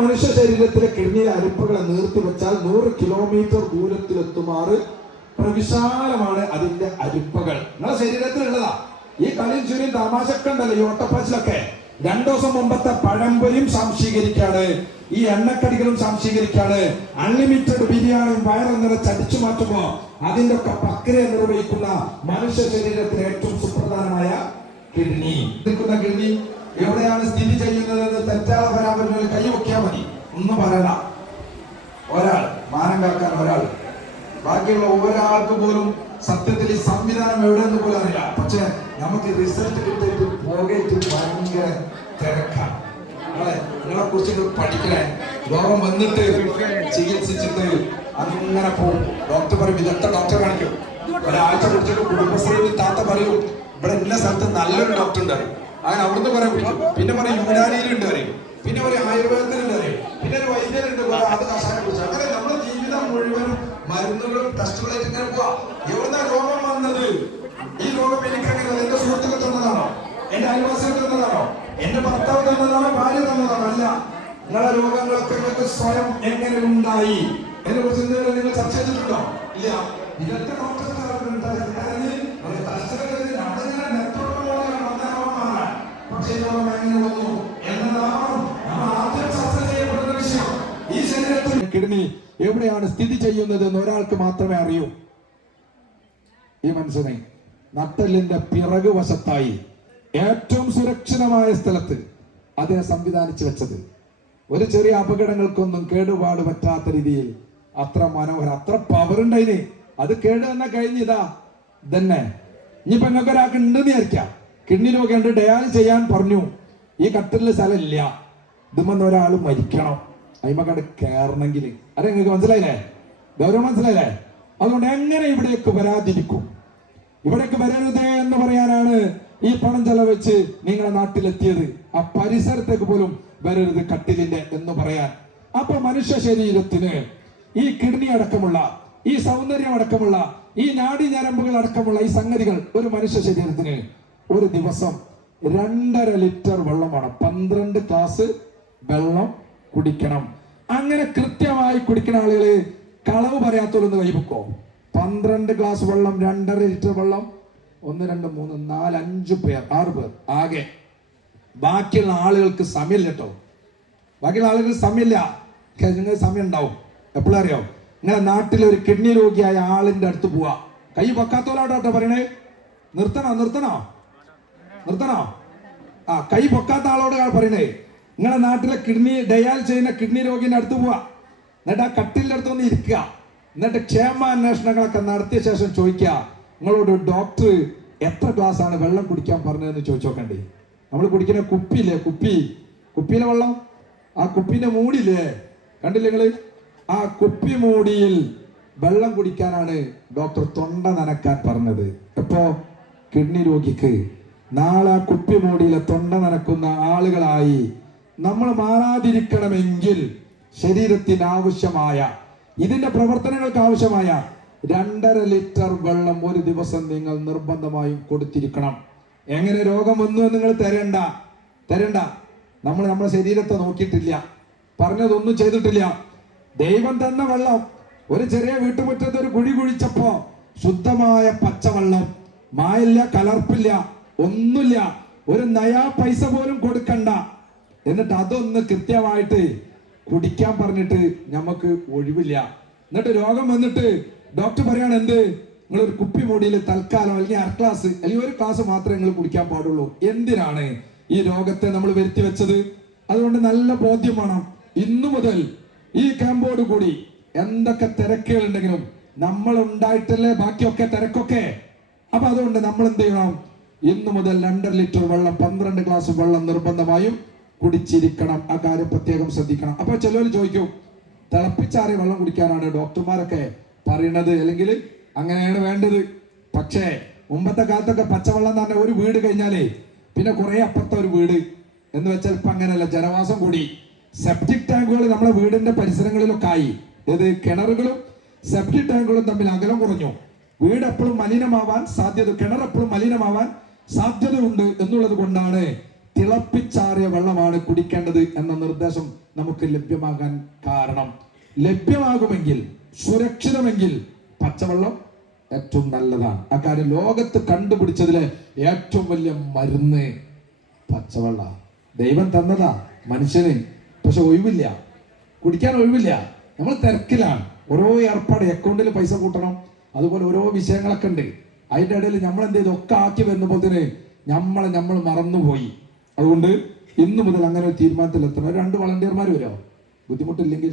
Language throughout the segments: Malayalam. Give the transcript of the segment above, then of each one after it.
മനുഷ്യ ശരീരത്തിലെ കിഡ്നിയിലെ അരിപ്പകളെ നീർത്തി വെച്ചാൽ നൂറ് കിലോമീറ്റർ ദൂരത്തിലെത്തുമാറ് പ്രവിശാലമാണ് അതിന്റെ അരിപ്പകൾ. നിങ്ങളുടെ ശരീരത്തിലുള്ളതാ. ഈ കളിയും ചുരിയും തമാശക്കെ ഉണ്ടല്ലോ ഈ ഓട്ടപ്പാച്ചിലൊക്കെ? രണ്ടു ദിവസം മുമ്പത്തെ പഴംപൊരിയും സംശീകരിക്കാണ്. ഈ എണ്ണക്കടികളും സംശീകരിക്കാണ്. അൺലിമിറ്റഡ് ബിരിയാണിയും വയറങ്ങനെ ചടിച്ചു മാറ്റുമോ അതിന്റെ ഒക്കെ പ്രക്രിയ നിർവഹിക്കുന്ന മനുഷ്യ ശരീരത്തിലെ ഏറ്റവും സുപ്രധാനമായ കിഡ്നി. കിഡ്നി? എവിടെയാണ് സ്ഥിതി ചെയ്യുന്നത് തെറ്റാതെ വരാൻ പറ്റുന്ന കൈ വെക്കിയാൽ മതി. ഒന്നും പറയണ ഒരാൾ മാനം കാക്കാൻ ഒരാൾ. ബാക്കിയുള്ള ഒരാൾക്ക് പോലും സത്യത്തിൽ ഈ സംവിധാനം എവിടെ നിന്ന് പോലും അറിയില്ല. പക്ഷെ നമുക്ക് റിസൾട്ട് കിട്ടിയിട്ട് പോകേറ്റ് ഭയങ്കര തിരക്കാണ്. നിങ്ങളെ കുറിച്ച് പഠിക്കണേ. രോഗം വന്നിട്ട് ചികിത്സിച്ചിട്ട് അങ്ങനെ പോകും ഡോക്ടർ പറയും വിദഗ്ധ ഡോക്ടർ കാണിക്കും? ഒരാഴ്ച കുറിച്ചിട്ട് കുടുംബശ്രീയിൽ താത്ത പറയും ഇവിടെ ഇന്ന സ്ഥലത്ത് നല്ലൊരു ഡോക്ടർ ഉണ്ട് പറയും. അങ്ങനെ അവിടുന്ന് കുറെ പിടിക്കും പിന്നെ പറയും യുവനാനിയിലുണ്ട് പറയും. പിന്നെ പറയും ആയുർവേദത്തിലുണ്ട് പറയും. പിന്നെ ഒരു വൈദ്യരുണ്ട് അത് കഷായം കുറിച്ച് അങ്ങനെ നമ്മുടെ ജീവിതം മുഴുവനും മരുന്നുകളും ടെസ്റ്റുകളായിട്ട് ഇങ്ങനെ പോവാ. എവിടുന്നാ രോഗം വന്നത്? ഈ രോഗം എനിക്ക് അങ്ങനെ എന്റെ സുഹൃത്തുക്കൾ തന്നതാണോ? എന്റെ അയൽവാസികൾ തന്നതാണോ? എന്റെ ഭർത്താവ് തന്നതാണോ? ഭാര്യ തന്നതാണോ? അല്ല. നിങ്ങളെ രോഗങ്ങളൊക്കെ നിങ്ങൾക്ക് സ്വയം എങ്ങനെ ഉണ്ടായി? എന്നെ കുറിച്ച് നിങ്ങൾ ചർച്ച ചെയ്തിട്ടുണ്ടോ? ഇല്ല. ഇതൊക്കെ ഡോക്ടർ നമ്മൾ ആദ്യം ചർച്ച വിഷയം. ഈ കിഡ്നി എവിടെയാണ് സ്ഥിതി ചെയ്യുന്നത് എന്ന് ഒരാൾക്ക് മാത്രമേ അറിയൂ. ഈ മനസ്സിനെ നട്ടലിന്റെ പിറകു വശത്തായി ഏറ്റവും സുരക്ഷിതമായ സ്ഥലത്ത് അദ്ദേഹം സംവിധാനിച്ചു വെച്ചത്. ഒരു ചെറിയ അപകടങ്ങൾക്കൊന്നും കേടുപാട് പറ്റാത്ത രീതിയിൽ അത്ര മനോഹരം അത്ര പവർ ഉണ്ടായിന് അത് കേട് തന്നെ കഴിഞ്ഞിതാ തന്നെ ഇനിയിപ്പോ നിങ്ങൾക്ക് ഒരാൾക്ക് ഉണ്ടെന്ന് വിചാരിക്കാം. കിഡ്നി രോഗമുണ്ട് ഡയാലിസ് ചെയ്യാൻ പറഞ്ഞു. ഈ കട്ടിലിൽ സ്ഥലമില്ല ഇതുമെന്ന് ഒരാൾ മരിക്കണം. അയിമക്കാട് കയറണമെങ്കിൽ അതെ നിങ്ങൾക്ക് മനസ്സിലായില്ലേ? ഗൗരവം മനസ്സിലായില്ലേ? അതുകൊണ്ട് എങ്ങനെ ഇവിടേക്ക് വരാതിരിക്കും? ഇവിടേക്ക് വരരുതേ എന്ന് പറയാനാണ് ഈ പണം ചെലവെച്ച് നിങ്ങളുടെ നാട്ടിലെത്തിയത്. ആ പരിസരത്തേക്ക് പോലും വരരുത് കട്ടിലിന്റെ എന്ന് പറയാൻ. അപ്പൊ മനുഷ്യ ശരീരത്തിന് ഈ കിഡ്നി അടക്കമുള്ള ഈ സൗന്ദര്യം അടക്കമുള്ള ഈ നാഡി ഞരമ്പുകൾ അടക്കമുള്ള ഈ സംഗതികൾ ഒരു മനുഷ്യ ശരീരത്തിന് ഒരു ദിവസം രണ്ടര ലിറ്റർ വെള്ളമാണ്. പന്ത്രണ്ട് ഗ്ലാസ് വെള്ളം കുടിക്കണം. അങ്ങനെ കൃത്യമായി കുടിക്കുന്ന ആളുകൾ കളവ് പറയാത്തവരൊന്ന് കൈവക്കോ പന്ത്രണ്ട് ഗ്ലാസ് വെള്ളം രണ്ടര ലിറ്റർ വെള്ളം ഒന്ന് രണ്ട് മൂന്ന് നാല് അഞ്ച് പേർ ആറ് പേർ ആകെ. ബാക്കിയുള്ള ആളുകൾക്ക് സമയമില്ല കേട്ടോ. ബാക്കിയുള്ള ആളുകൾക്ക് സമയമില്ല. നിങ്ങൾക്ക് സമയം ഉണ്ടാവും. എപ്പോഴും അറിയോ? നിങ്ങളെ നാട്ടിലെ ഒരു കിഡ്നി രോഗിയായ ആളിന്റെ അടുത്ത് പോവാ. കൈ പൊക്കാത്തോലാട്ടോ കേട്ടോ പറയണേ. നിർത്തണോ നിർത്തണോ? നിർത്തണോ? ആ കൈ പൊക്കാത്ത ആളോട് പറയണേ നിങ്ങളെ നാട്ടിലെ കിഡ്നി ഡയാൽ ചെയ്യുന്ന കിഡ്നി രോഗിന്റെ അടുത്ത് പോവാ. എന്നിട്ട് ആ കട്ടിലിന്റെ അടുത്ത് ഒന്ന് ഇരിക്കുക. എന്നിട്ട് ക്ഷേമ അന്വേഷണങ്ങളൊക്കെ നടത്തിയ ശേഷം ചോദിക്കുക നിങ്ങളോട് ഡോക്ടർ എത്ര ഗ്ലാസ് ആണ് വെള്ളം കുടിക്കാൻ പറഞ്ഞതെന്ന് ചോദിച്ചു നോക്കണ്ടേ. നമ്മൾ കുടിക്കുന്ന കുപ്പിയില്ലേ കുപ്പി? കുപ്പിയിലെ വെള്ളം? ആ കുപ്പിന്റെ മൂടിയില്ലേ? കണ്ടില്ലേ നിങ്ങൾ? ആ കുപ്പി മൂടിയിൽ വെള്ളം കുടിക്കാനാണ് ഡോക്ടർ തൊണ്ട നനക്കാൻ പറഞ്ഞത്. എപ്പോ? കിഡ്നി രോഗിക്ക്. നാളെ കുപ്പിമൂടിയിലെ കുപ്പി മൂടിയിലെ തൊണ്ട നനക്കുന്ന ആളുകളായി നമ്മൾ മാറാതിരിക്കണമെങ്കിൽ ശരീരത്തിന് ആവശ്യമായ ഇതിന്റെ പ്രവർത്തനങ്ങൾക്ക് ആവശ്യമായ രണ്ടര ലിറ്റർ വെള്ളം ഒരു ദിവസം നിങ്ങൾ നിർബന്ധമായും കൊടുത്തിരിക്കണം. എങ്ങനെ രോഗം വന്നു എന്ന് നിങ്ങൾ തരണ്ട. തരണ്ട. നമ്മൾ നമ്മുടെ ശരീരത്തെ നോക്കിയിട്ടില്ല. പറഞ്ഞതൊന്നും ചെയ്തിട്ടില്ല. ദൈവം തന്ന വെള്ളം ഒരു ചെറിയ വീട്ടുമുറ്റത്ത് ഒരു കുഴി കുഴിച്ചപ്പോ ശുദ്ധമായ പച്ചവെള്ളം മായില്ല കലർപ്പില്ല. ഒന്നുമില്ല. ഒരു നയാ പൈസ പോലും കൊടുക്കണ്ട. എന്നിട്ട് അതൊന്ന് കൃത്യമായിട്ട് കുടിക്കാൻ പറഞ്ഞിട്ട് നമുക്ക് ഒഴിവില്ല. എന്നിട്ട് രോഗം വന്നിട്ട് ഡോക്ടർ പറയാണ് എന്ത്? നിങ്ങൾ ഒരു കുപ്പി മുടിയിൽ തൽക്കാലം അല്ലെങ്കിൽ അര ക്ലാസ് അല്ലെങ്കിൽ ഒരു ക്ലാസ് മാത്രമേ നിങ്ങൾ കുടിക്കാൻ പാടുള്ളൂ. എന്തിനാണ് ഈ രോഗത്തെ നമ്മൾ വരുത്തി വെച്ചത്? അതുകൊണ്ട് നല്ല ബോധ്യം വേണം. ഇന്നു മുതൽ ഈ ക്യാമ്പോട് കൂടി എന്തൊക്കെ തിരക്കുകൾ ഉണ്ടെങ്കിലും നമ്മൾ ഉണ്ടായിട്ടല്ലേ ബാക്കിയൊക്കെ തിരക്കൊക്കെ. അപ്പൊ അതുകൊണ്ട് നമ്മൾ എന്ത് ചെയ്യണം? ഇന്നു മുതൽ രണ്ടര ലിറ്റർ വെള്ളം പന്ത്രണ്ട് ഗ്ലാസ് വെള്ളം നിർബന്ധമായും കുടിച്ചിരിക്കണം. ആ കാര്യം പ്രത്യേകം ശ്രദ്ധിക്കണം. അപ്പൊ ചിലവർ ചോദിക്കും തിളപ്പിച്ചാറിയ വെള്ളം കുടിക്കാനാണ് ഡോക്ടർമാരൊക്കെ പറയുന്നത്. അല്ലെങ്കിൽ അങ്ങനെയാണ് വേണ്ടത്. പക്ഷേ മുമ്പത്തെ കാലത്തൊക്കെ പച്ചവെള്ളം തന്നെ ഒരു വീട് കഴിഞ്ഞാലേ പിന്നെ കുറെ അപ്പുറത്തെ ഒരു വീട് എന്ന് വെച്ചാൽ ഇപ്പൊ അങ്ങനെയല്ല. ജനവാസം കൂടി. സെപ്റ്റിക് ടാങ്കുകൾ നമ്മുടെ വീടിന്റെ പരിസരങ്ങളിലൊക്കെ ആയി. ഏത്? കിണറുകളും സെപ്റ്റിക് ടാങ്കുകളും തമ്മിൽ അകലം കുറഞ്ഞു. വീട് എപ്പോഴും മലിനമാവാൻ സാധ്യത കിണർ എപ്പോഴും മലിനമാവാൻ സാധ്യതയുണ്ട് എന്നുള്ളത് കൊണ്ടാണ് തിളപ്പിച്ചാറിയ വെള്ളമാണ് കുടിക്കേണ്ടത് എന്ന നിർദ്ദേശം നമുക്ക് ലഭ്യമാകാൻ കാരണം. ലഭ്യമാകുമെങ്കിൽ സുരക്ഷിതമെങ്കിൽ പച്ചവെള്ളം ഏറ്റവും നല്ലതാണ്. ആ കാര്യം ലോകത്ത് കണ്ടുപിടിച്ചതിലെ ഏറ്റവും വലിയ മരുന്ന് പച്ചവെള്ള. ദൈവം തന്നതാ മനുഷ്യന്. പക്ഷെ ഒഴിവില്ല. കുടിക്കാൻ ഒഴിവില്ല. നമ്മൾ തിരക്കിലാണ്. ഓരോ ഏർപ്പാട് അക്കൗണ്ടിൽ പൈസ കൂട്ടണം. അതുപോലെ ഓരോ വിഷയങ്ങളൊക്കെ ഉണ്ട്. അതിന്റെ ഇടയിൽ നമ്മൾ എന്ത് ചെയ്തു? ഒക്കെ ആക്കി വരുന്നപ്പോഴത്തേന് നമ്മളെ നമ്മൾ മറന്നുപോയി. അതുകൊണ്ട് ഇന്ന് മുതൽ അങ്ങനെ ഒരു തീരുമാനത്തിൽ എത്തണം. രണ്ട് വളണ്ടിയർമാർ വരുമോ ബുദ്ധിമുട്ടില്ലെങ്കിൽ.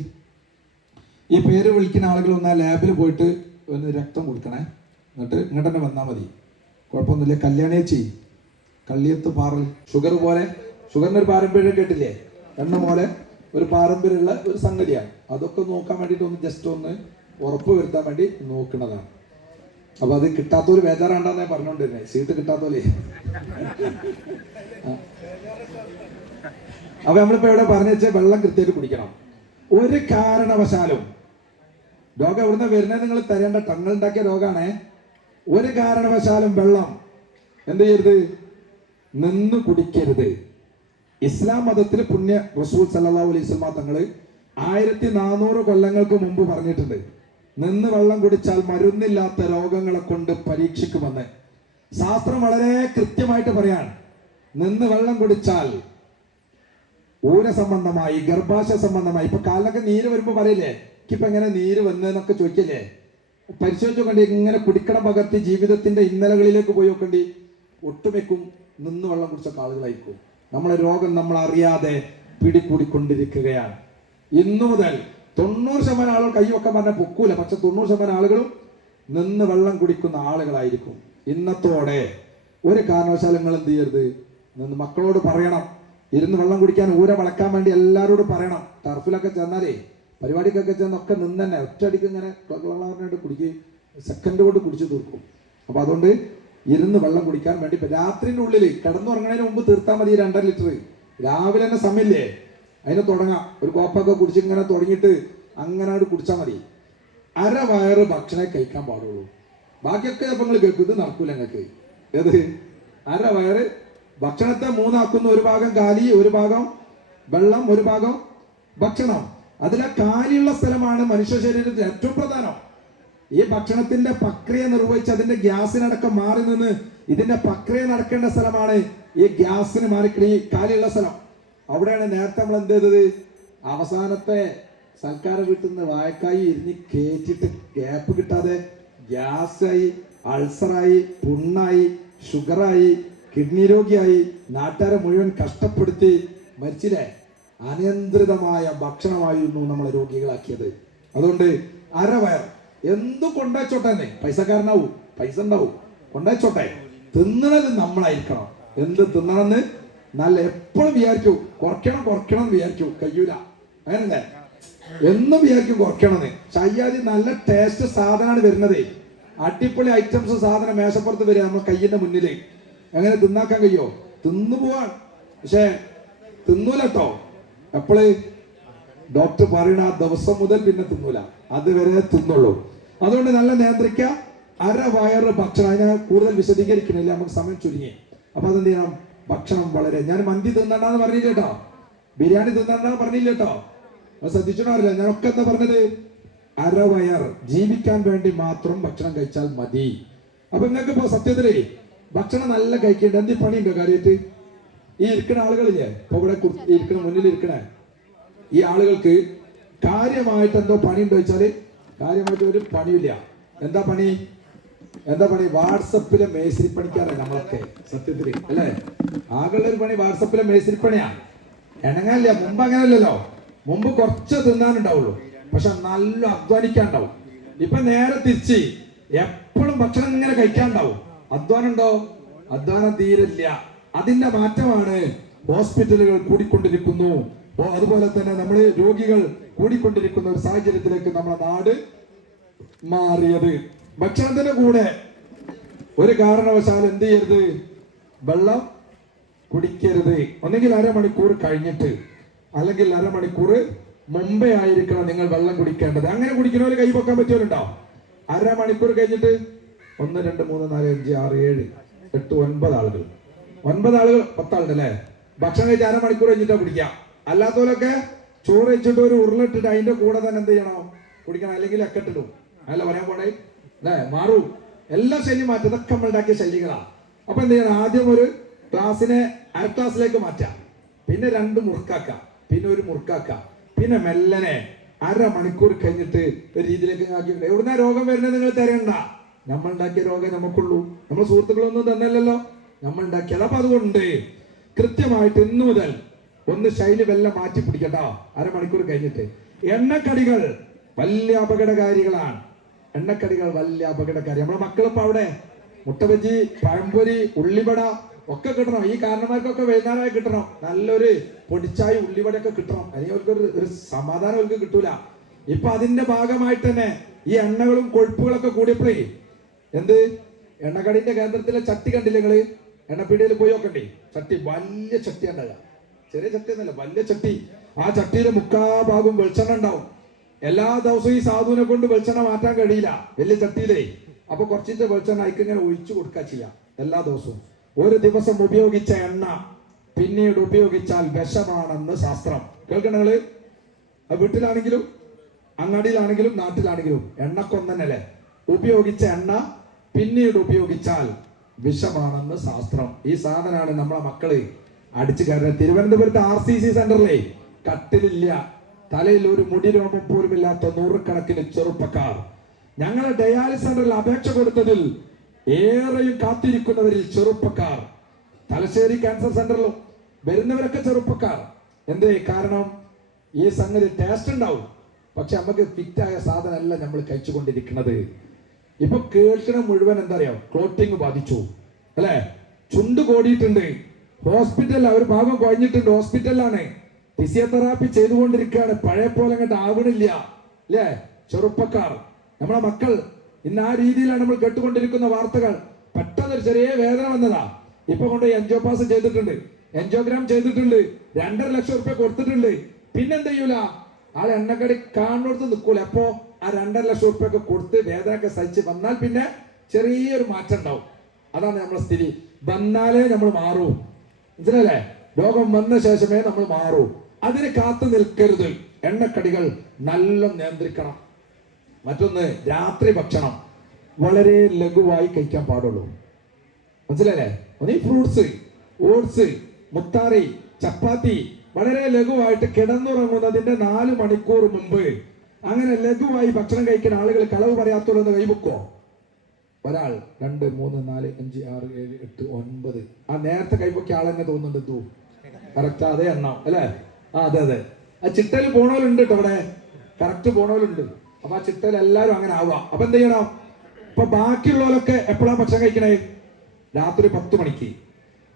ഈ പേര് വിളിക്കുന്ന ആളുകൾ ഒന്ന് ആ ലാബിൽ പോയിട്ട് ഒന്ന് രക്തം കൊടുക്കണേ. എന്നിട്ട് ഇങ്ങോട്ട് തന്നെ വന്നാൽ മതി. കുഴപ്പമൊന്നുമില്ല. കല്യാണേച്ചി കള്ളിയത്ത് പാറൽ. ഷുഗർ പോലെ ഷുഗറിന് ഒരു പാരമ്പര്യം കേട്ടില്ലേ? എണ്ണ പോലെ ഒരു പാരമ്പര്യമുള്ള ഒരു സംഗതിയാണ് അതൊക്കെ നോക്കാൻ വേണ്ടിയിട്ട് ഒന്ന് ജസ്റ്റ് ഒന്ന് ഉറപ്പ് വരുത്താൻ വേണ്ടി നോക്കുന്നതാണ് അപ്പൊ അത് കിട്ടാത്തൊരു ബേജാറാണ്ടെന്നേ പറഞ്ഞോണ്ടിരുന്നേ. സീറ്റ് കിട്ടാത്തോലേ അപ്പൊ നമ്മളിപ്പോ എവിടെ പറഞ്ഞു വെച്ചാൽ വെള്ളം കൃത്യമായിട്ട് കുടിക്കണം. ഒരു കാരണവശാലും രോഗം എവിടുന്ന വരുന്നത് നിങ്ങൾ തരേണ്ട. ടങ്ങൾ ഉണ്ടാക്കിയ രോഗാണേ. ഒരു കാരണവശാലും വെള്ളം എന്ത് ചെയ്യരുത്? നിന്ന് കുടിക്കരുത്. ഇസ്ലാം മതത്തിൽ പുണ്യ റസൂൽ സല്ലാ അലൈഹി വസല്ലമ തങ്ങൾ ആയിരത്തി നാനൂറ് കൊല്ലങ്ങൾക്ക് മുമ്പ് പറഞ്ഞിട്ടുണ്ട്. നിന്ന് വെള്ളം കുടിച്ചാൽ മരുന്നില്ലാത്ത രോഗങ്ങളെ കൊണ്ട് പരീക്ഷിക്കുമെന്ന് ശാസ്ത്രം വളരെ കൃത്യമായിട്ട് പറയാണ്. നിന്ന് വെള്ളം കുടിച്ചാൽ ഊര സംബന്ധമായി ഗർഭാശയ സംബന്ധമായി ഇപ്പൊ കാലിലൊക്കെ നീര് വരുമ്പോ പറയില്ലേ എനിക്കിപ്പോ എങ്ങനെ നീര് വന്നതെന്നൊക്കെ ചോദിക്കില്ലേ? പരിശോധിച്ചു നോക്കണ്ടി ഇങ്ങനെ കുടിക്കണം പകർത്തി ജീവിതത്തിന്റെ ഇന്നലകളിലേക്ക് പോയി നോക്കണ്ടി ഒട്ടുമിക്കും നിന്ന് വെള്ളം കുടിച്ച ആളുകളായിരിക്കും നമ്മളെ രോഗം നമ്മൾ അറിയാതെ പിടികൂടിക്കൊണ്ടിരിക്കുകയാണ്. ഇന്നു മുതൽ തൊണ്ണൂറ് ശതമാനം ആളുകൾ കൈയൊക്കെ പറഞ്ഞാൽ പൊക്കൂല. പക്ഷെ തൊണ്ണൂറ് ശതമാനം ആളുകളും നിന്ന് വെള്ളം കുടിക്കുന്ന ആളുകളായിരിക്കും. ഇന്നത്തോടെ ഒരു കാരണവശാലും നിങ്ങൾ എന്ത് ചെയ്യരുത്? നിന്ന് മക്കളോട് പറയണം. ഇരുന്ന് വെള്ളം കുടിക്കാൻ ഊര വളക്കാൻ വേണ്ടി എല്ലാവരോടും പറയണം. ടർഫിലൊക്കെ ചെന്നാലേ പരിപാടിക്കൊക്കെ ചെന്നൊക്കെ നിന്ന് തന്നെ ഒറ്റയടിക്ക് ഇങ്ങനെ പറഞ്ഞിട്ട് കുടിക്കുകയും സെക്കൻഡ് കൊണ്ട് കുടിച്ചു തീർക്കും. അപ്പൊ അതുകൊണ്ട് ഇരുന്ന് വെള്ളം കുടിക്കാൻ വേണ്ടി ഇപ്പൊ രാത്രിന്റെ ഉള്ളിൽ കിടന്നുറങ്ങുന്നതിന് മുമ്പ് തീർത്താൽ മതി രണ്ടര ലിറ്റർ രാവിലെ തന്നെ സമയമില്ലേ? അതിനെ തുടങ്ങാം. ഒരു കോപ്പൊക്കെ കുടിച്ച് ഇങ്ങനെ തുടങ്ങിയിട്ട് അങ്ങനെ അങ്ങോട്ട് കുടിച്ചാൽ മതി. അര വയറ് ഭക്ഷണം കഴിക്കാൻ പാടുള്ളൂ. ബാക്കിയൊക്കെ ചിലപ്പോൾ നിങ്ങൾ കേൾക്കും. ഇത് നടക്കൂല നിങ്ങൾക്ക് ഏത്? അര വയറ് ഭക്ഷണത്തെ മൂന്നാക്കുന്ന ഒരു ഭാഗം കാലി ഒരു ഭാഗം വെള്ളം ഒരു ഭാഗം ഭക്ഷണം. അതിലെ കാലിയുള്ള സ്ഥലമാണ് മനുഷ്യ ശരീരത്തിൽ ഏറ്റവും പ്രധാനം. ഈ ഭക്ഷണത്തിന്റെ പ്രക്രിയ നിർവഹിച്ച് അതിന്റെ ഗ്യാസിനടക്കം മാറി നിന്ന് ഇതിന്റെ പ്രക്രിയ നടക്കേണ്ട സ്ഥലമാണ് ഈ ഗ്യാസിന് ഈ കാലിയുള്ള സ്ഥലം. അവിടെയാണ് നേരത്തെ നമ്മൾ എന്ത് ചെയ്തത്? അവസാനത്തെ സൽക്കാര വീട്ടിൽ നിന്ന് വായക്കായി ഇരിഞ്ഞ് കയറ്റിട്ട് ഗ്യാപ്പ് കിട്ടാതെ ഗ്യാസായി അൾസറായി പുണ്ണായി ഷുഗറായി കിഡ്നി രോഗിയായി നാട്ടുകാരെ മുഴുവൻ കഷ്ടപ്പെടുത്തി മരിച്ചില്ലേ? അനിയന്ത്രിതമായ ഭക്ഷണമായിരുന്നു നമ്മളെ രോഗികളാക്കിയത്. അതുകൊണ്ട് അരവയർ എന്തു കൊണ്ടുവച്ചോട്ടെ തന്നെ പൈസക്കാരനാവും പൈസ ഉണ്ടാവും. കൊണ്ടുവച്ചോട്ടെ തിന്നണത് നമ്മളായിരിക്കണം. എന്ത് തിന്നണമെന്ന് നല്ല എപ്പോഴും വിചാരിച്ചു കുറയ്ക്കണം കുറയ്ക്കണം എന്ന് വിചാരിച്ചു. കഴിയൂല അങ്ങനല്ലേ എന്നും വിചാരിക്കും കുറയ്ക്കണമെന്ന്. ചയ്യാതി നല്ല ടേസ്റ്റ് സാധനമാണ് വരുന്നത്. അടിപൊളി ഐറ്റംസ് സാധനം മേശപ്പുറത്ത് വരിക നമ്മുടെ കയ്യിന്റെ മുന്നിൽ. എങ്ങനെ തിന്നാക്കാൻ കഴിയോ? തിന്നു പോവാ പക്ഷേ തിന്നൂല കേട്ടോ എപ്പോഴേ ഡോക്ടർ പറയുന്ന ആ ദിവസം മുതൽ പിന്നെ തിന്നൂല. അതുവരെ തിന്നുള്ളൂ. അതുകൊണ്ട് നല്ല നിയന്ത്രിക്കുക അര വയറ് ഭക്ഷണം. അതിനെ കൂടുതൽ വിശദീകരിക്കണില്ല. നമുക്ക് സമയം ചുരുങ്ങി. അപ്പൊ അതെന്ത് ചെയ്യണം? ഭക്ഷണം വളരെ ഞാൻ മന്തി തിന്നണ്ടെന്ന് പറഞ്ഞില്ല കേട്ടോ. ബിരിയാണി തിന്നണ്ടെന്ന് പറഞ്ഞില്ല കേട്ടോ. അത് ശ്രദ്ധിച്ചോ അറിയില്ല ഞാനൊക്കെ എന്താ പറഞ്ഞത്? അരവയർ. ജീവിക്കാൻ വേണ്ടി മാത്രം ഭക്ഷണം കഴിച്ചാൽ മതി. അപ്പൊ നിങ്ങൾക്ക് ഇപ്പൊ സത്യത്തിലേ ഭക്ഷണം നല്ല കഴിക്കേണ്ട എന്തി പണിയുണ്ടോ കാര്യമായിട്ട്? ഈ ഇരിക്കുന്ന ആളുകളില്ലേ? ഇപ്പൊ ഇവിടെ ഇരിക്കണ മുന്നിൽ ഇരിക്കണേ. ഈ ആളുകൾക്ക് കാര്യമായിട്ട് എന്തോ പണിയുണ്ടോ വെച്ചാൽ കാര്യമായിട്ട് ഒരു പണിയില്ല എന്താ പണി? എന്താ പണി? വാട്സപ്പിലെ മേശിരി പണിക്കാരാണ് നമ്മളൊക്കെ സത്യത്തിൽ അല്ലേ? ആകെയുള്ള ഒരു പണി വാട്സപ്പിലെ മേശിരി പണിയാ. എണങ്ങാനില്ല മുമ്പ് അങ്ങനല്ലല്ലോ മുമ്പ് കുറച്ച് തിന്നാനുണ്ടാവുള്ളൂ. പക്ഷെ നല്ല അധ്വാനിക്കാണ്ടാവും ഇപ്പൊ നേരെ തിരിച്ച് എപ്പോഴും ഭക്ഷണം ഇങ്ങനെ കഴിക്കാണ്ടാവും അധ്വാനം ഉണ്ടോ അധ്വാനം തീരില്ല. അതിന്റെ മാറ്റമാണ് ഹോസ്പിറ്റലുകൾ കൂടിക്കൊണ്ടിരിക്കുന്നു. അതുപോലെ തന്നെ നമ്മൾ രോഗികൾ കൂടിക്കൊണ്ടിരിക്കുന്ന ഒരു സാഹചര്യത്തിലേക്ക് നമ്മുടെ നാട് മാറിയത്. ഭക്ഷണത്തിന്റെ കൂടെ ഒരു കാരണവശാൽ എന്ത് ചെയ്യരുത്? വെള്ളം കുടിക്കരുത്. ഒന്നെങ്കിൽ അരമണിക്കൂർ കഴിഞ്ഞിട്ട് അല്ലെങ്കിൽ അരമണിക്കൂർ മുമ്പേ ആയിരിക്കണം നിങ്ങൾ വെള്ളം കുടിക്കേണ്ടത്. അങ്ങനെ കുടിക്കുന്നവര് കൈ പൊക്കാൻ പറ്റിയവരുണ്ടോ? അരമണിക്കൂർ കഴിഞ്ഞിട്ട് ഒന്ന് രണ്ട് മൂന്ന് നാല് അഞ്ച് ആറ് ഏഴ് എട്ട് ഒൻപത് ആളുകൾ. ഒൻപത് ആളുകൾ പത്താളുണ്ട് അല്ലേ? ഭക്ഷണം കഴിച്ച് അരമണിക്കൂർ കഴിഞ്ഞിട്ടാ കുടിക്കാം അല്ലാത്തവരൊക്കെ ചോറ് വെച്ചിട്ട് ഒരു ഉരുളിട്ടിട്ട് അതിന്റെ കൂടെ തന്നെ എന്ത് ചെയ്യണം? കുടിക്കണം. അല്ലെങ്കിൽ അക്കെട്ടിടും അല്ല പറയാൻ പോണേ? അല്ലേ? മാറൂ. എല്ലാ ശൈലി മാറ്റും ഇതൊക്കെ നമ്മൾ ഉണ്ടാക്കിയ ശൈലികളാ അപ്പൊ എന്ത് ചെയ്യണം? ആദ്യം ഒരു ക്ലാസ്സിനെ അര ക്ലാസ്സിലേക്ക് മാറ്റാം. പിന്നെ രണ്ട് മുറുക്കാക്ക. പിന്നെ ഒരു മുറുക്കാക്ക. പിന്നെ മെല്ലനെ അരമണിക്കൂർ കഴിഞ്ഞിട്ട് ഒരു രീതിയിലേക്ക് ആക്കി എവിടുന്ന രോഗം വരുന്നത് നിങ്ങൾ തരണ്ട. നമ്മൾ ഉണ്ടാക്കിയ രോഗം നമുക്കുള്ളൂ. നമ്മൾ സുഹൃത്തുക്കളൊന്നും തന്നല്ലല്ലോ. നമ്മൾ ഉണ്ടാക്കിയത്. അപ്പൊ അതുകൊണ്ട് കൃത്യമായിട്ട് ഇന്നു മുതൽ ഒന്ന് ശൈലി വെല്ലം മാറ്റി പിടിക്കട്ടോ. അരമണിക്കൂർ കഴിഞ്ഞിട്ട്. എണ്ണക്കടികൾ വലിയ അപകടകാരികളാണ്. എണ്ണക്കടികൾ വലിയ അപകടക്കാരി. നമ്മളെ മക്കളിപ്പോ അവിടെ മുട്ടബജി പഴംപൊരി ഉള്ളിവട ഒക്കെ കിട്ടണം. ഈ കാരണന്മാർക്കൊക്കെ വൈകുന്നേരമായി കിട്ടണം. നല്ലൊരു പൊടിച്ചായ ഉള്ളിവടയൊക്കെ കിട്ടണം. അല്ലെങ്കിൽ ഒരു സമാധാനം അവർക്ക് കിട്ടൂല. ഇപ്പൊ അതിന്റെ ഭാഗമായിട്ട് തന്നെ ഈ എണ്ണകളും കൊഴുപ്പുകളൊക്കെ കൂടിയപ്പോഴേ എന്ത്? എണ്ണക്കടിന്റെ കേന്ദ്രത്തിലെ ചട്ടി കണ്ടില്ലേ നിങ്ങൾ? എണ്ണപ്പീടിയിൽ പോയി നോക്കണ്ടേ? ചട്ടി വലിയ ചട്ടി ചെറിയ ചട്ടി എന്നല്ല വലിയ ചട്ടി. ആ ചട്ടിയിലെ മുക്കാ ഭാഗം വെളിച്ചെണ്ണ ഉണ്ടാവും. എല്ലാ ദിവസവും ഈ സാധുവിനെ കൊണ്ട് വെളിച്ചെണ്ണ മാറ്റാൻ കഴിയില്ല. വലിയ ചട്ടിയിലേ. അപ്പൊ കുറച്ചിന്റെ വെളിച്ചെണ്ണ അയക്ക് ഇങ്ങനെ ഒഴിച്ചു കൊടുക്കുക ചെയ്യാം. എല്ലാ ദിവസവും. ഒരു ദിവസം ഉപയോഗിച്ച എണ്ണ പിന്നീട് ഉപയോഗിച്ചാൽ വിഷമാണെന്ന് ശാസ്ത്രം. കേൾക്കണങ്ങൾ വീട്ടിലാണെങ്കിലും അങ്ങാടിയിലാണെങ്കിലും നാട്ടിലാണെങ്കിലും എണ്ണക്കൊന്നല്ലേ ഉപയോഗിച്ച എണ്ണ പിന്നീട് ഉപയോഗിച്ചാൽ വിഷമാണെന്ന് ശാസ്ത്രം. ഈ സാധനമാണ് നമ്മളെ മക്കൾ അടിച്ചു കയറുന്നത്. തിരുവനന്തപുരത്ത് ആർ സി സി സെന്ററിലെ. കട്ടിലില്ല. തലയിൽ ഒരു മുടി രോമം പോലും ഇല്ലാത്ത നൂറുകണക്കിന് ചെറുപ്പക്കാർ. ഞങ്ങളെ ഡയാലിസ് സെന്ററിൽ അപേക്ഷ കൊടുത്തതിൽ ഏറെയും കാത്തിരിക്കുന്നവരിൽ ചെറുപ്പക്കാർ. തലശ്ശേരി ക്യാൻസർ സെന്ററിലും വരുന്നവരൊക്കെ ചെറുപ്പക്കാർ. എന്തേ കാരണം? ഈ സംഗതി ടേസ്റ്റ് ഉണ്ടാവും. പക്ഷെ നമുക്ക് ഫിറ്റായ സാധനമല്ല നമ്മൾ കഴിച്ചുകൊണ്ടിരിക്കുന്നത്. ഇപ്പൊ കേൾക്കണ മുഴുവൻ എന്താ അറിയാം ക്ലോട്ടിങ് ബാധിച്ചു. അല്ലേ? ചുണ്ട് കോടിയിട്ടുണ്ട്. ഹോസ്പിറ്റലിൽ ഒരു ഭാഗം കുഴഞ്ഞിട്ടുണ്ട്. ഹോസ്പിറ്റലിലാണ് ഫിസിയോതെറാപ്പി ചെയ്തുകൊണ്ടിരിക്കുകയാണ്. പഴയ പോലെ അങ്ങോട്ട് ആവണില്ല. അല്ലേ? ചെറുപ്പക്കാർ. നമ്മളെ മക്കൾ ഇന്ന് ആ രീതിയിലാണ് നമ്മൾ കേട്ടുകൊണ്ടിരിക്കുന്ന വാർത്തകൾ. പെട്ടെന്ന് ഒരു ചെറിയ വേദന വന്നതാ. ഇപ്പൊ കൊണ്ട് എൻജോപാസ് ചെയ്തിട്ടുണ്ട്. എൻജോഗ്രാം ചെയ്തിട്ടുണ്ട്. രണ്ടര ലക്ഷം റുപ്യ കൊടുത്തിട്ടുണ്ട്. പിന്നെന്ത് ചെയ്യൂല ആളെ എണ്ണക്കടി കാണുന്നിടത്ത് നിൽക്കൂല. അപ്പോ ആ രണ്ടര ലക്ഷം റുപ്യ ഒക്കെ കൊടുത്ത് വേദനയൊക്കെ സഹിച്ച് വന്നാൽ പിന്നെ ചെറിയൊരു മാറ്റം ഉണ്ടാവും. അതാണ് നമ്മുടെ സ്ഥിതി. വന്നാലേ നമ്മൾ മാറൂ. മനസ്സിലല്ലേ രോഗം വന്ന ശേഷമേ നമ്മൾ മാറൂ. അതിന് കാത്തു നിൽക്കരുത്. എണ്ണക്കടികൾ നല്ല നിയന്ത്രിക്കണം. മറ്റൊന്ന് രാത്രി ഭക്ഷണം. വളരെ ലഘുവായി കഴിക്കാൻ പാടുള്ളൂ. മനസ്സിലല്ലേ ഒന്ന് ഫ്രൂട്ട്സ് ഓട്സ് മുത്താറി ചപ്പാത്തി വളരെ ലഘുവായിട്ട് കിടന്നുറങ്ങുന്നതിന്റെ നാല് മണിക്കൂർ മുമ്പ് അങ്ങനെ ലഘുവായി ഭക്ഷണം കഴിക്കുന്ന ആളുകൾ കളവ് പറയാത്തുള്ളൂ എന്ന് കൈവക്കോ ഒരാൾ രണ്ട് മൂന്ന് നാല് അഞ്ച് ആറ് ഏഴ് എട്ട് ഒൻപത്. ആ നേരത്തെ കൈപ്പൊക്കിയ ആളെന്നെ തോന്നുന്നുണ്ട് തൂ കറക്റ്റ് അതേ എണ്ണം അല്ലേ? ആ അതെ അതെ. ആ ചിട്ടയിൽ പോണവരുണ്ട് അവിടെ. കറക്റ്റ് പോണവരുണ്ട്. അപ്പൊ ആ ചിട്ടയിൽ എല്ലാവരും അങ്ങനെ ആവുക. അപ്പൊ എന്ത് ചെയ്യണം? ഇപ്പൊ ബാക്കിയുള്ളവരൊക്കെ എപ്പോഴാ ഭക്ഷണം കഴിക്കണേ? രാത്രി പത്ത് മണിക്ക്.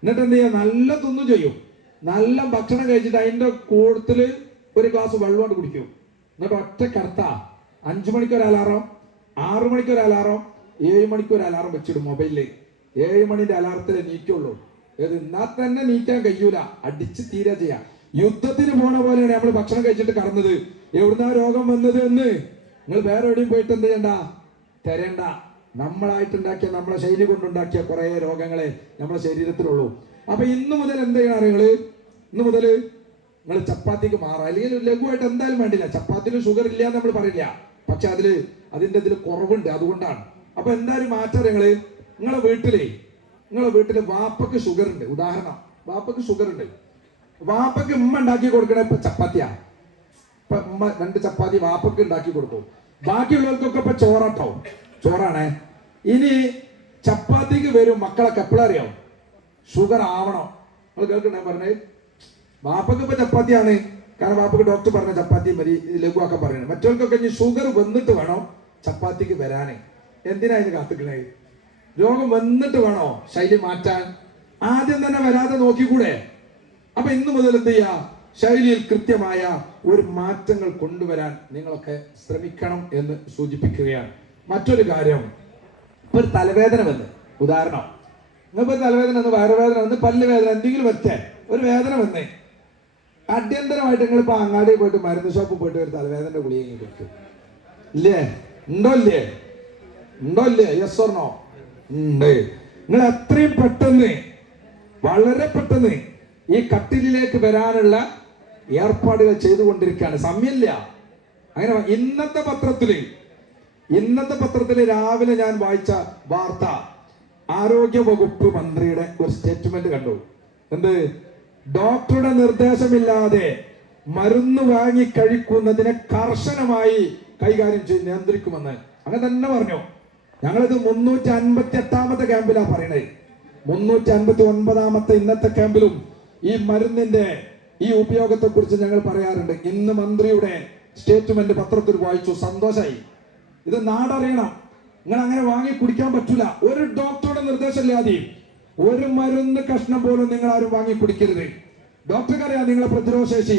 എന്നിട്ട് എന്ത് ചെയ്യാം നല്ല തിന്നും ചെയ്യും. നല്ല ഭക്ഷണം കഴിച്ചിട്ട് അതിന്റെ കൂട്ടത്തിൽ ഒരു ഗ്ലാസ് വെള്ളം കൊണ്ട് കുടിക്കും. എന്നിട്ട് ഒറ്റ കടത്ത. അഞ്ചു മണിക്ക് ഒരു അലാറം ആറു മണിക്ക് ഒരു അലാറം ഏഴ് മണിക്ക് ഒരു അലാറം വെച്ചിടും മൊബൈലിൽ. ഏഴ് മണിന്റെ അലാറത്തിൽ നീക്കുള്ളൂ. ഏത്? എന്നാൽ തന്നെ നീക്കാൻ കഴിയൂല. അടിച്ച് തീരെ ചെയ്യാം. യുദ്ധത്തിന് പോണ പോലെയാണ് നമ്മൾ ഭക്ഷണം കഴിച്ചിട്ട് കടന്നത്. എവിടുന്നാ രോഗം വന്നത് എന്ന്. നിങ്ങൾ വേറെ എവിടെയും പോയിട്ട് എന്ത് ചെയ്യണ്ട? തരേണ്ട. നമ്മളായിട്ടുണ്ടാക്കിയ നമ്മളെ ശൈലി കൊണ്ടുണ്ടാക്കിയ കുറെ രോഗങ്ങളെ നമ്മളെ ശരീരത്തിലുള്ളൂ. അപ്പൊ ഇന്ന് മുതൽ എന്ത് ചെയ്യണം നിങ്ങൾ? ഇന്ന് മുതൽ നിങ്ങൾ ചപ്പാത്തിക്ക് മാറാം. അല്ലെങ്കിൽ ലഘുവായിട്ട് എന്തായാലും വേണ്ടില്ല. ചപ്പാത്തിയിൽ ഷുഗർ ഇല്ല എന്ന് നമ്മൾ പറയില്ല. പക്ഷെ അതിൽ അതിന്റെ ഇതിൽ കുറവുണ്ട്. അതുകൊണ്ടാണ്. അപ്പൊ എന്തായാലും മാറ്റം നിങ്ങൾ. നിങ്ങളെ വീട്ടിലെ നിങ്ങളെ വീട്ടിൽ വാപ്പക്ക് ഷുഗർ ഉണ്ട്. ഉദാഹരണം വാപ്പക്ക് ഷുഗർ ഉണ്ട്. വാപ്പക്ക് ഉമ്മ ഉണ്ടാക്കി കൊടുക്കണ ഇപ്പൊ ചപ്പാത്തിയാ. ഇപ്പൊ ഉമ്മ രണ്ട് ചപ്പാത്തി വാപ്പക്ക് ഉണ്ടാക്കി കൊടുത്തു. ബാക്കിയുള്ളവർക്കൊക്കെ ഇപ്പൊ ചോറാട്ടോ. ചോറാണേ. ഇനി ചപ്പാത്തിക്ക് വരും മക്കളൊക്കെ എപ്പോഴറിയാം ഷുഗർ ആവണം. നമ്മൾ കേൾക്കണേ പറഞ്ഞേ. വാപ്പക്ക് ഇപ്പൊ ചപ്പാത്തിയാണ്. കാരണം വാപ്പക്ക് ഡോക്ടർ പറഞ്ഞ ചപ്പാത്തി മതി. ലഘുവാക്കാൻ പറയുന്നത് മറ്റവർക്കൊക്കെ ഇനി ഷുഗർ വന്നിട്ട് വേണം? ചപ്പാത്തിക്ക് വരാനേ. എന്തിനാ ഇത് കാത്തിക്കണേ? രോഗം വന്നിട്ട് വേണോ? ശൈലി മാറ്റാൻ. ആദ്യം തന്നെ വരാതെ നോക്കിക്കൂടെ? അപ്പൊ ഇന്നു മുതൽ എന്ത് ചെയ്യാ? ശൈലിയിൽ കൃത്യമായ ഒരു മാറ്റങ്ങൾ കൊണ്ടുവരാൻ നിങ്ങളൊക്കെ ശ്രമിക്കണം എന്ന് സൂചിപ്പിക്കുകയാണ്. മറ്റൊരു കാര്യം ഇപ്പൊ ഒരു തലവേദന വന്ന്. ഉദാഹരണം നിങ്ങൾക്ക് തലവേദന വന്ന് വയറുവേദന വന്ന് പല്ല് വേദന എന്തെങ്കിലും വെച്ചേ ഒരു വേദന വന്നേ. അടിയന്തരമായിട്ട് നിങ്ങൾ ഇപ്പൊ അങ്ങാടി പോയിട്ട് മരുന്ന് ഷോപ്പിൽ പോയിട്ട് ഒരു തലവേദന ഗുളിക കിട്ടും ഇല്ലേ? ഉണ്ടോ ഇല്ലേ? ഉണ്ടോ ഇല്ലേ? യെസ് ഓർണോ ഉണ്ട്. നിങ്ങൾ എത്രയും പെട്ടെന്ന് വളരെ പെട്ടെന്ന് ഈ കട്ടിലിലേക്ക് വരാനുള്ള ഏർപ്പാടുകൾ ചെയ്തുകൊണ്ടിരിക്കുകയാണ്. സമയമില്ല. അങ്ങനെ ഇന്നത്തെ പത്രത്തിൽ ഇന്നത്തെ പത്രത്തിൽ രാവിലെ ഞാൻ വായിച്ച വാർത്ത ആരോഗ്യ വകുപ്പ് മന്ത്രിയുടെ ഒരു സ്റ്റേറ്റ്മെന്റ് കണ്ടു. എന്ത്? ഡോക്ടറുടെ നിർദ്ദേശമില്ലാതെ മരുന്ന് വാങ്ങി കഴിക്കുന്നതിനെ കർശനമായി കൈകാര്യം ചെയ്ത് നിയന്ത്രിക്കുമെന്ന്. അങ്ങനെ തന്നെ പറഞ്ഞു. ഞങ്ങളിത് മുന്നൂറ്റി അൻപത്തി എട്ടാമത്തെ ക്യാമ്പിലാണ് പറയണേ. മുന്നൂറ്റി അൻപത്തി ഒൻപതാമത്തെ ഇന്നത്തെ ക്യാമ്പിലും ഈ മരുന്നിന്റെ ഈ ഉപയോഗത്തെ കുറിച്ച് ഞങ്ങൾ പറയാറുണ്ട്. ഇന്ന് മന്ത്രിയുടെ സ്റ്റേറ്റ്മെന്റ് പത്രത്തിൽ വായിച്ചു. സന്തോഷമായി ഇത് നാടറിയണം. നിങ്ങൾ അങ്ങനെ വാങ്ങി കുടിക്കാൻ പറ്റൂല. ഒരു ഡോക്ടറുടെ നിർദ്ദേശമില്ലാതെ ഒരു മരുന്ന് കഷ്ണം പോലും നിങ്ങൾ ആരും വാങ്ങി കുടിക്കരുത്. ഡോക്ടർക്ക് അറിയാം നിങ്ങളെ പ്രതിരോധ ശേഷി.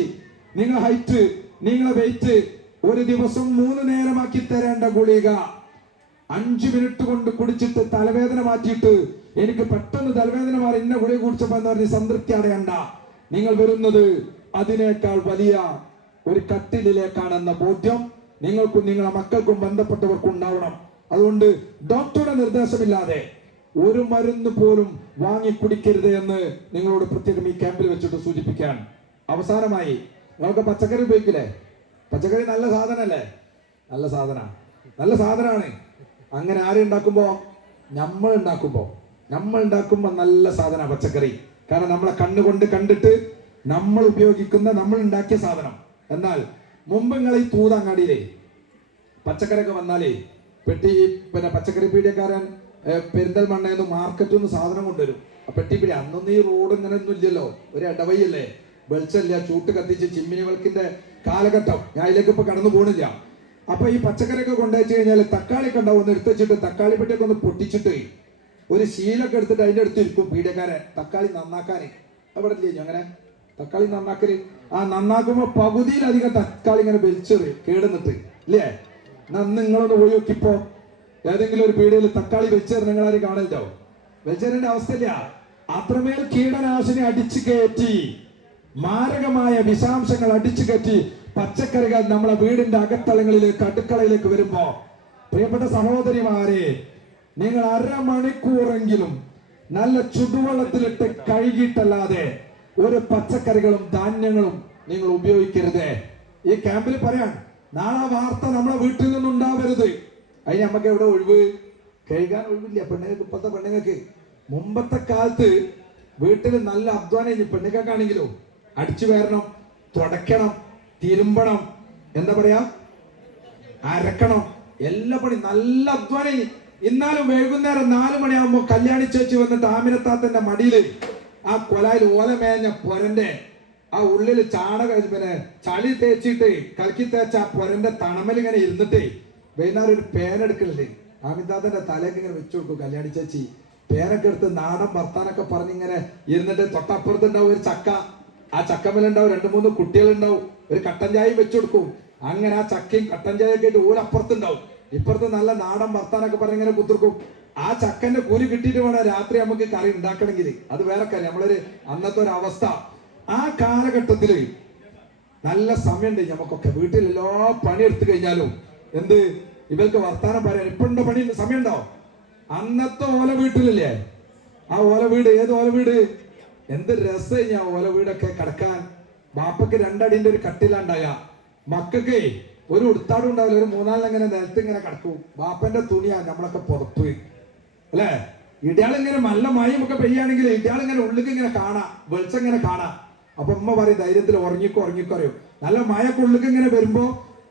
ഹൈറ്റ് നിങ്ങളെ വെയിറ്റ് ഒരു ദിവസം മൂന്ന് നേരമാക്കി തരേണ്ട ഗുളിക. അഞ്ചു മിനിറ്റ് കൊണ്ട് കുടിച്ചിട്ട് തലവേദന മാറ്റിയിട്ട് എനിക്ക് പെട്ടെന്ന് തലവേദന മാറി ഇന്ന ഗുളിക കുടിച്ചപ്പോ എന്ന് പറഞ്ഞ് സംതൃപ്തി അടയണ്ട. നിങ്ങൾ വരുന്നത് അതിനേക്കാൾ വലിയ ഒരു കട്ടിലിലേക്കാണെന്ന ബോധ്യം നിങ്ങൾക്കും നിങ്ങളുടെ മക്കൾക്കും ബന്ധപ്പെട്ടവർക്കും ഉണ്ടാവണം. അതുകൊണ്ട് ഡോക്ടറുടെ നിർദ്ദേശമില്ലാതെ ഒരു മരുന്ന് പോലും വാങ്ങി കുടിക്കരുത് എന്ന് നിങ്ങളോട് പ്രത്യേകം ഈ ക്യാമ്പിൽ വെച്ചിട്ട് സൂചിപ്പിക്കാൻ അവസാനമായി നിങ്ങൾക്ക് പച്ചക്കറി ഉപയോഗിക്കില്ലേ? പച്ചക്കറി നല്ല സാധനല്ലേ നല്ല സാധന നല്ല സാധനമാണ്. അങ്ങനെ ആര് ഉണ്ടാക്കുമ്പോ നമ്മൾ ഉണ്ടാക്കുമ്പോ. നമ്മൾ ഉണ്ടാക്കുമ്പോൾ നല്ല സാധന പച്ചക്കറി. കാരണം നമ്മളെ കണ്ണുകൊണ്ട് കണ്ടിട്ട് നമ്മൾ ഉപയോഗിക്കുന്ന നമ്മൾ ഉണ്ടാക്കിയ സാധനം. എന്നാൽ മുമ്പ് നിങ്ങൾ ഈ തൂതങ്ങാടിയിലേ പച്ചക്കറിയൊക്കെ വന്നാലേ പെട്ടി പിന്നെ പച്ചക്കറി പീടിയക്കാരൻ പെരിന്തൽമണ്ണയിൽ നിന്ന് മാർക്കറ്റിൽ നിന്ന് സാധനം കൊണ്ടുവരും. പെട്ടി പീടി അന്നൊന്നും ഈ റോഡ് ഇങ്ങനെ ഒന്നും ഇല്ലല്ലോ. ഒരു ഇടവഴിയല്ലേ? വെളിച്ചമില്ല ചൂട്ട് കത്തിച്ച് ചിമ്മിനി വിളക്കിന്റെ കാലഘട്ടം. ഞാൻ അതിലേക്ക് ഇപ്പൊ കടന്നു പോണില്ല. അപ്പൊ ഈ പച്ചക്കറിയൊക്കെ കൊണ്ടുവച്ച് കഴിഞ്ഞാൽ തക്കാളി ഒക്കെ ഉണ്ടാവും. ഒന്ന് എടുത്തുവെച്ചിട്ട് തക്കാളി പെട്ടിയൊക്കെ ഒന്ന് പൊട്ടിച്ചിട്ട് ഒരു ശീലൊക്കെ എടുത്തിട്ട് അതിന്റെ അടുത്ത് ഇരിക്കും പീഡിയക്കാരൻ. തക്കാളി നന്നാക്കാനേ. അവിടെ ഇല്ലേ? അങ്ങനെ തക്കാളി നന്നാക്കൽ. ആ നന്നാക്കുമ്പോ പകുതിയിലധികം തക്കാളി ഇങ്ങനെ വലിച്ചെറി കേടുന്നിട്ട്. ഇല്ലേ? എന്നാ നിങ്ങളൊന്ന് പോയി ഏതെങ്കിലും ഒരു പീടികയിൽ തക്കാളി വെച്ചേറി നിങ്ങൾ ആരും കാണല്ലോ വെച്ചേറിന്റെ അവസ്ഥയില്ല. അത്രമേൽ കീടനാശിനി അടിച്ചു കയറ്റി മാരകമായ വിഷാംശങ്ങൾ അടിച്ചു കയറ്റി പച്ചക്കറികൾ നമ്മളെ വീടിന്റെ അകത്തളങ്ങളിലേക്ക് അടുക്കളയിലേക്ക് വരുമ്പോ. പ്രിയപ്പെട്ട സഹോദരിമാരെ നിങ്ങൾ അരമണിക്കൂറെങ്കിലും നല്ല ചുടുവെള്ളത്തിലിട്ട് കഴുകിയിട്ടല്ലാതെ ഒരു പച്ചക്കറികളും ധാന്യങ്ങളും നിങ്ങൾ ഉപയോഗിക്കരുത്. ഈ ക്യാമ്പിൽ പറയാൻ നാളെ വാർത്ത നമ്മളെ വീട്ടിൽ നിന്നുണ്ടാവരുത്. അതിന് നമുക്ക് എവിടെ ഒഴിവ്? കഴുകാൻ ഒഴിവില്ല പെണ്ണുങ്ങൾക്ക് ഇപ്പോഴത്തെ പെണ്ണുങ്ങൾക്ക്. മുമ്പത്തെ കാലത്ത് വീട്ടിൽ നല്ല അധ്വാനം പെണ്ണുങ്ങൾക്കാണെങ്കിലോ അടിച്ചു വരണം തുടയ്ക്കണം തിരുമ്പണം എന്താ പറയാ? അരക്കണം. എല്ലാ പണി നല്ല അധ്വാനം ഇന്നാലും വൈകുന്നേരം നാലു മണിയാകുമ്പോ കല്യാണി ചേച്ചി വന്ന താമരത്താത്തന്റെ മടിയിൽ ആ കൊലായിൽ ഓല മേഞ്ഞ പൊരന്റെ ആ ഉള്ളിൽ ചാണക പിന്നെ ചളി തേച്ചിട്ട് കലക്കി തേച്ച ആ പൊരന്റെ തണമൽ ഇങ്ങനെ ഇരുന്നിട്ട് വൈകുന്നേരം ഒരു പേനെടുക്കലേ ആമിതാത്തന്റെ തലേക്ക് ഇങ്ങനെ വെച്ചു കൊടുക്കും കല്യാണി ചേച്ചി. പേനൊക്കെ എടുത്ത് നാടൻ വർത്താനൊക്കെ പറഞ്ഞിങ്ങനെ ഇരുന്നിട്ട് തൊട്ടപ്പുറത്തുണ്ടാവും ഒരു ചക്ക. ആ ചക്കമ്മലുണ്ടാവും രണ്ട് മൂന്ന് കുട്ടികളുണ്ടാവും. ഒരു കട്ടൻ ചായയും വെച്ചു കൊടുക്കും. അങ്ങനെ ആ ചക്കയും കട്ടൻ ചായയൊക്കെ ആയിട്ട് ഓരപ്പുറത്തുണ്ടാവും ഇപ്പുറത്ത് നല്ല നാടൻ വർത്താനൊക്കെ പറഞ്ഞ് ഇങ്ങനെ കുത്തിർക്കും. ആ ചക്കന്റെ കൂലി കിട്ടിയിട്ട് വേണം രാത്രി നമുക്ക് കറി ഉണ്ടാക്കണമെങ്കിൽ. അത് വേറെ കാര്യം. നമ്മളൊരു അന്നത്തെ ഒരു അവസ്ഥ. ആ കാലഘട്ടത്തിൽ നല്ല സമയമുണ്ട് നമുക്കൊക്കെ. വീട്ടിൽ എല്ലാ പണി എടുത്തു കഴിഞ്ഞാലും. എന്ത്? ഇവർക്ക് വർത്താനം പറയാൻ ഇപ്പഴുണ്ടോ പണി? സമയമുണ്ടോ? അന്നത്തെ ഓല വീട്ടിലില്ലേ? ആ ഓല വീട് ഏത് ഓല വീട്? എന്ത് രസം ഞാൻ ഓല വീടൊക്കെ കിടക്കാൻ. ബാപ്പക്ക് രണ്ടടിന്റെ ഒരു കട്ടിലാണ്ടായ. മക്കൾക്ക് ഒരു ഉടുത്താടും ഉണ്ടാവില്ല ഒരു മൂന്നാലിങ്ങനെ നിലത്ത് ഇങ്ങനെ കിടക്കും. ബാപ്പന്റെ തുണിയാ നമ്മളൊക്കെ പുറത്ത് അല്ലേ? ഇടയാളിങ്ങനെ നല്ല മയം ഒക്കെ പെയ്യാണെങ്കിൽ ഇടയാളിങ്ങനെ ഉള്ളിൽ ഇങ്ങനെ കാണാം വെളിച്ചം ഇങ്ങനെ കാണാം. അപ്പൊ ഉമ്മ പറയും ധൈര്യത്തിൽ ഉറങ്ങിക്കോ ഉറങ്ങിക്കോ അറിയും നല്ല മഴയൊക്കെ ഉള്ളിക്ക് ഇങ്ങനെ വരുമ്പോ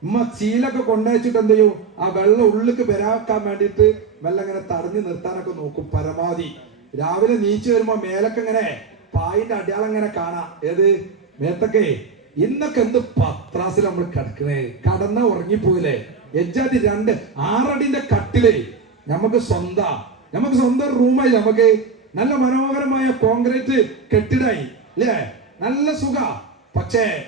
ഉമ്മ ചീലൊക്കെ കൊണ്ടയച്ചിട്ട് എന്ത് ചെയ്യും? ആ വെള്ളം ഉള്ളിക്ക് വരാക്കാൻ വേണ്ടിയിട്ട് വെള്ളം ഇങ്ങനെ തടഞ്ഞു നിർത്താനൊക്കെ നോക്കും പരമാവധി. രാവിലെ നീച്ചു വരുമ്പോ മേലൊക്കെ ഇങ്ങനെ പായിന്റെ അടയാളം ഇങ്ങനെ കാണാം. ഏത്? മേത്തൊക്കെ. ഇന്നൊക്കെ എന്ത് പത്രാസിൽ നമ്മൾ കിടക്കണേ? കടന്ന ഉറങ്ങിപ്പോയില്ലേ? എജ്ജാതി രണ്ട് ആറടിന്റെ കട്ടിലേ. നമുക്ക് സ്വന്തം. നമുക്ക് സ്വന്തം റൂമായി നമുക്ക് നല്ല മനോഹരമായ കോൺക്രീറ്റ് കെട്ടിടായി അല്ലേ? നല്ല സുഖ. പക്ഷേ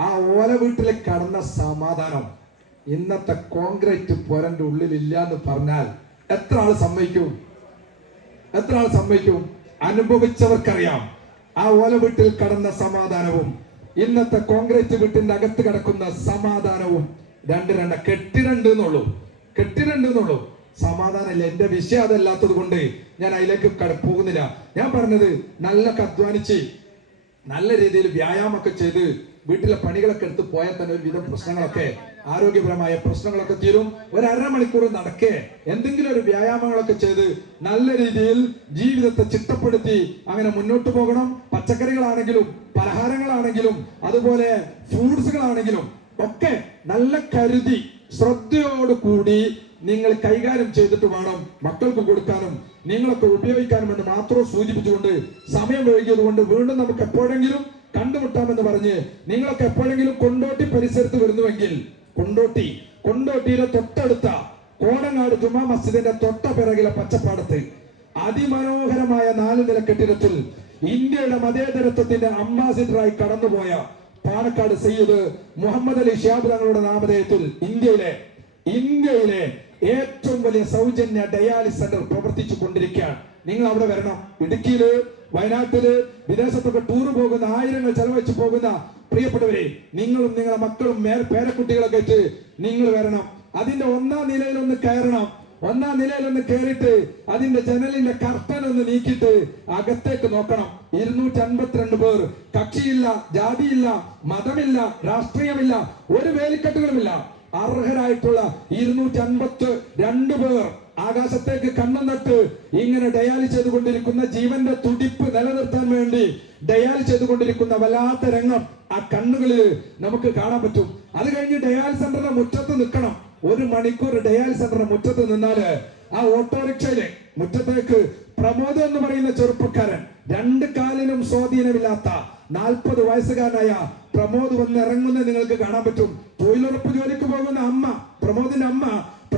ആ ഓല വീട്ടിലെ കടന്ന സമാധാനം. ഇന്നത്തെ കോൺക്രീറ്റ് പൊരന്റെ ഉള്ളിലില്ല എന്ന് പറഞ്ഞാൽ എത്ര ആൾ സമ്മതിക്കും? എത്ര ആൾ സമ്മതിക്കും? അനുഭവിച്ചവർക്കറിയാം. ആ ഓല വീട്ടിൽ കടന്ന സമാധാനവും ഇന്നത്തെ കോൺക്രീറ്റ് വീട്ടിന്റെ അകത്ത് കിടക്കുന്ന സമാധാനവും രണ്ട് രണ്ട കെട്ടിരണ്ട് എന്നുള്ളൂ. കെട്ടിരണ്ട് എന്നുള്ളൂ. സമാധാനമല്ല. എന്റെ വിഷയം അതല്ലാത്തത് കൊണ്ട് ഞാൻ അതിലേക്ക് പോകുന്നില്ല. ഞാൻ പറഞ്ഞത് നല്ല അധ്വാനിച്ച് നല്ല രീതിയിൽ വ്യായാമൊക്കെ ചെയ്ത് വീട്ടിലെ പണികളൊക്കെ എടുത്ത് പോയാൽ തന്നെ ഒരുവിധം പ്രശ്നങ്ങളൊക്കെ ആരോഗ്യപരമായ പ്രശ്നങ്ങളൊക്കെ തീരും. ഒരു അരമണിക്കൂർ നടക്കേ. എന്തെങ്കിലും ഒരു വ്യായാമങ്ങളൊക്കെ ചെയ്ത് നല്ല രീതിയിൽ ജീവിതത്തെ ചിട്ടപ്പെടുത്തി അങ്ങനെ മുന്നോട്ട് പോകണം. പച്ചക്കറികളാണെങ്കിലും പലഹാരങ്ങളാണെങ്കിലും അതുപോലെ ഫ്രൂട്ട്സുകളാണെങ്കിലും ഒക്കെ നല്ല കരുതി ശ്രദ്ധയോട് കൂടി നിങ്ങൾ കൈകാര്യം ചെയ്തിട്ട് വേണം മക്കൾക്ക് കൊടുക്കാനും നിങ്ങളൊക്കെ ഉപയോഗിക്കാനും എന്ന് മാത്രം സൂചിപ്പിച്ചുകൊണ്ട് സമയം വൈകിയത് കൊണ്ട് വീണ്ടും നമുക്ക് എപ്പോഴെങ്കിലും കണ്ടുമുട്ടാമെന്ന് പറഞ്ഞ് നിങ്ങളൊക്കെ എപ്പോഴെങ്കിലും കൊണ്ടോട്ടി പരിസരത്ത് വരുന്നുവെങ്കിൽ കൊണ്ടോട്ടി. കൊണ്ടോട്ടിയിലെ തൊട്ടടുത്ത കോടനാട് ജുമാ മസ്ജിദിന്റെ തൊട്ട പിറകിലെ പച്ചപ്പാടത്ത് അതിമനോഹരമായ നാല് നില കെട്ടിടത്തിൽ ഇന്ത്യയുടെ മതേതരത്വത്തിന്റെ അംബാസിഡറായി കടന്നുപോയ പാണക്കാട് സയ്യിദ് മുഹമ്മദ് അലി ഷിയാബ് തങ്ങളുടെ നാമധേയത്തിൽ ഇന്ത്യയിലെ ഇന്ത്യയിലെ ഏറ്റവും വലിയ സൗജന്യ ഡയാലിസ് സെന്റർ പ്രവർത്തിച്ചു കൊണ്ടിരിക്കുകയാണ്. നിങ്ങൾ അവിടെ വരണം. ഇടുക്കിയിൽ വയനാട്ടിൽ വിദേശത്തൊക്കെ ടൂർ പോകുന്ന ആയിരങ്ങൾ ചെലവഴിച്ച് പോകുന്ന പ്രിയപ്പെട്ടവരെ നിങ്ങളും നിങ്ങളുടെ മക്കളും പേരക്കുട്ടികളൊക്കെ ആയിട്ട് നിങ്ങൾ വരണം. അതിന്റെ ഒന്നാം നിലയിൽ ഒന്ന് കയറണം. ഒന്നാം നിലയിൽ ഒന്ന് കയറിയിട്ട് അതിന്റെ ജനലിന്റെ കർട്ടൻ ഒന്ന് നീക്കിയിട്ട് അകത്തേക്ക് നോക്കണം. ഇരുന്നൂറ്റി അൻപത്തിരണ്ട് പേർ. കക്ഷിയില്ല ജാതിയില്ല മതമില്ല രാഷ്ട്രീയമില്ല ഒരു വേലിക്കെട്ടുകളുമില്ല. അർഹരായിട്ടുള്ള ഇരുന്നൂറ്റി അൻപത്തി രണ്ട് പേർ. ആകാശത്തേക്ക് കണ്ണം നട്ട് ഇങ്ങനെ ഡയാലി ചെയ്തുകൊണ്ടിരിക്കുന്ന ജീവന്റെ തുടിപ്പ് നിലനിർത്താൻ വേണ്ടി ഡയാലി ചെയ്തുകൊണ്ടിരിക്കുന്ന വല്ലാത്ത രംഗം ആ കണ്ണുകളിൽ നമുക്ക് കാണാൻ പറ്റും. അത് കഴിഞ്ഞ് ഡയാലി സെന്ററിന്റെ മുറ്റത്ത് നിൽക്കണം. ഒരു മണിക്കൂർ ഡയാലി സെന്ററിന്റെ മുറ്റത്ത് നിന്നാൽ ആ ഓട്ടോറിക്ഷയിലെ മുറ്റത്തേക്ക് പ്രമോദ് എന്ന് പറയുന്ന ചെറുപ്പക്കാരൻ രണ്ട് കാലിനും സ്വാധീനമില്ലാത്ത നാൽപ്പത് വയസ്സുകാരനായ പ്രമോദ് വന്ന് ഇറങ്ങുന്നത് നിങ്ങൾക്ക് കാണാൻ പറ്റും. തൊഴിലുറപ്പ് ജോലിക്ക് പോകുന്ന അമ്മ പ്രമോദിന്റെ അമ്മ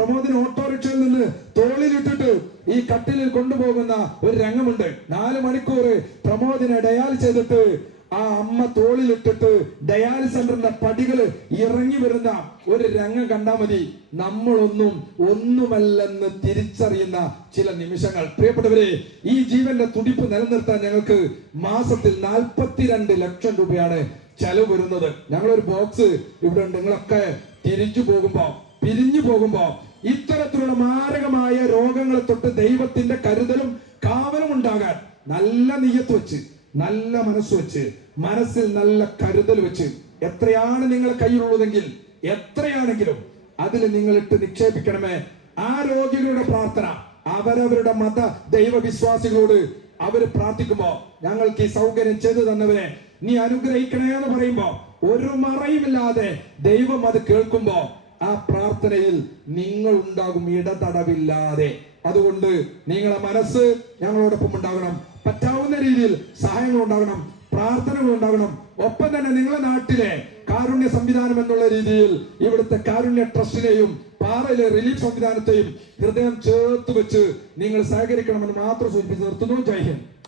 പ്രമോദിന് ഓട്ടോറിക്ഷയിൽ നിന്ന് തോളിലിട്ടിട്ട് ഈ കട്ടിലിൽ കൊണ്ടുപോകുന്ന ഒരു രംഗമുണ്ട്. നാല് മണിക്കൂർ പ്രമോദിനെ ഡയാൽ ചെയ്തിട്ട് ആ അമ്മ തോളിലിട്ടിട്ട് ഡയാൽ സെന്ററിന്റെ പടികൾ ഇറങ്ങി വരുന്ന ഒരു രംഗം കണ്ടാൽ മതി. നമ്മളൊന്നും ഒന്നുമല്ലെന്ന് തിരിച്ചറിയുന്ന ചില നിമിഷങ്ങൾ. പ്രിയപ്പെട്ടവരെ ഈ ജീവന്റെ തുടിപ്പ് നിലനിർത്താൻ ഞങ്ങൾക്ക് മാസത്തിൽ നാൽപ്പത്തിരണ്ട് ലക്ഷം രൂപയാണ് ചെലവ് വരുന്നത്. ഞങ്ങളൊരു ബോക്സ് ഇവിടെ ഉണ്ട്. നിങ്ങളൊക്കെ തിരിച്ചു പോകുമ്പോ പിരിഞ്ഞു പോകുമ്പോ ഇത്തരത്തിലുള്ള മാരകമായ രോഗങ്ങളെ തൊട്ട് ദൈവത്തിന്റെ കരുതലും കാവലും ഉണ്ടാകാൻ നല്ല നീയത്ത് വെച്ച് നല്ല മനസ്സ് വെച്ച് മനസ്സിൽ നല്ല കരുതൽ വെച്ച് എത്രയാണ് നിങ്ങൾ കയ്യിലുള്ളതെങ്കിൽ എത്രയാണെങ്കിലും അതിൽ നിങ്ങൾ ഇട്ട് നിക്ഷേപിക്കണമേ. ആ രോഗികളുടെ പ്രാർത്ഥന അവരവരുടെ മത ദൈവവിശ്വാസികളോട് അവർ പ്രാർത്ഥിക്കുമ്പോ ഞങ്ങൾക്ക് ഈ സൗകര്യം ചെയ്തു തന്നവരെ നീ അനുഗ്രഹിക്കണേ എന്ന് പറയുമ്പോ ഒരു മറയുമില്ലാതെ ദൈവം അത് കേൾക്കുമ്പോ ആ പ്രാർത്ഥനയിൽ നിങ്ങൾ ഉണ്ടാകും ഇടതടവില്ലാതെ. അതുകൊണ്ട് നിങ്ങളുടെ മനസ്സ് ഞങ്ങളോടൊപ്പം ഉണ്ടാകണം. പറ്റാവുന്ന രീതിയിൽ സഹായങ്ങൾ ഉണ്ടാകണം പ്രാർത്ഥനകൾ ഉണ്ടാകണം. ഒപ്പം തന്നെ നിങ്ങളുടെ നാട്ടിലെ കാരുണ്യ സംവിധാനം എന്നുള്ള രീതിയിൽ ഇവിടുത്തെ കാരുണ്യ ട്രസ്റ്റിനെയും പാറയിലെ റിലീഫ് സംവിധാനത്തെയും ഹൃദയം ചേർത്ത് വെച്ച് നിങ്ങൾ സഹകരിക്കണമെന്ന് മാത്രം സൂചിപ്പിച്ച് നിർത്തുന്നു. ജയ് ഹിന്ദ്.